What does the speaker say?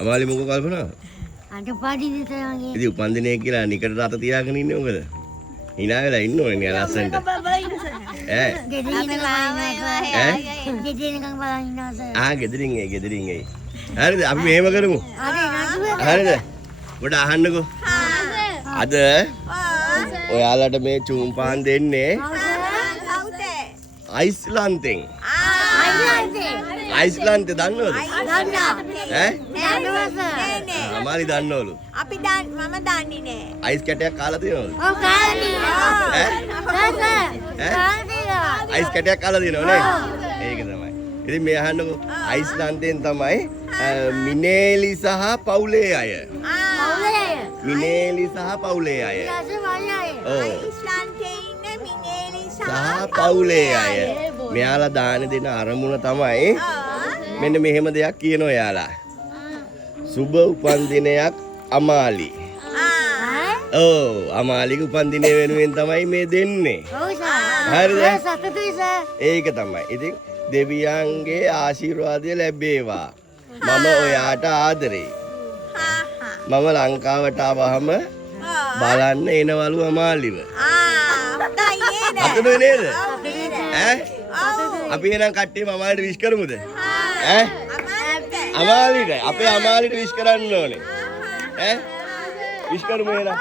අමාලි මොකද කල්පනා? අද පාටි දිතේ වගේ. ඉතින් උපන්දිනේ කියලා නිකට රත තියාගෙන ඉන්නේ මොකද? hina වෙලා ඉන්න ඕනේ නේ ලස්සනට. ඈ? ගෙදරින් නිකන් බලන් ඉන්නවා සර්. ගෙදරින් එයි. හරිද? අපි මෙහෙම කරමු. හරිද? ඔබට අහන්නකෝ. අද ඔයාලට මේ චූම්පාන් දෙන්නේ අයිස්ලන්තෙන්. අයිස්ලන්තේ දන්නවද? ඈ? අමාලි දන්නවලු. මම දන්නේ නෑ. අයිස් කැටයක් කාලා තියෙනවද? ඔව් කාලා තියෙනවා. අයිස් කැටයක් කාලා තියෙනව නේ? ඒක තමයි. ඉතින් මේ අහන්නකෝ අයිස්ලන්තෙන් තමයි මිනේලි සහ පවුලේ අය. මිනේලි සහ පවුලේ අය. ඔව්. ඉස්ලාන්තේ ඉන්න මිනේලි සහ පවුලේ අය. මෙයාලා දාන දෙන අරමුණ තමයි මෙන්න මෙහෙම දෙයක් කියනවා එයාලා. සුබ උපන්දිනයක් අමාලි. ඔව් අමාලිගේ උපන්දිනය වෙනුවෙන් තමයි මේ දෙන්නේ. ඔව් සර්. හරිද? සතුටුයි සර්. ඒක තමයි. ඉතින් දෙවියන්ගේ ආශිර්වාදය ලැබේවා. මම ඔයාට ආදරෙයි. මම ලංකාවට ආවහම බලන්න එනවලු අමාලිව. අතන නේද? ඈ? අපි එහෙනම් කට්ටියම අමාලිට විශ් කරමුද? ඈ? අමාලිට අපේ අමාලිට විශ් කරන්න ඕනේ. ඈ? විශ් කරමු එහෙනම්.